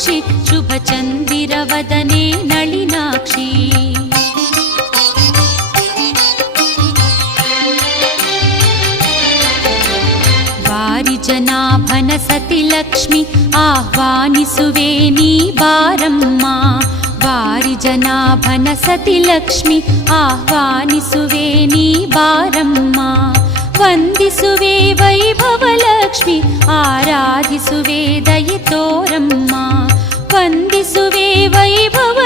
ಕಾಮಾಕ್ಷಿ ಶುಭ ಚಂದಿರವದನೆ ನಳಿನಾಕ್ಷಿ ವಾರಿಜನಾಭನ ಸತಿ ಲಕ್ಷ್ಮಿ ಆಹ್ವಾನಿಸುವೆ ನೀ ಬಾರಮ್ಮ ವಾರಿಜನಾಭನ ಸತಿ ಲಕ್ಷ್ಮಿ ಆಹ್ವಾನಿಸುವೆ ನೀ ಬಾರಮ್ಮ ವಂದಿಸುವೆ ವೈಭವ ಲಕ್ಷ್ಮಿ ಆರಾಧಿಸುವೆ ದಯೆ ತೋರಮ್ಮ ವಂದಿಸುವೆ ವೈಭವ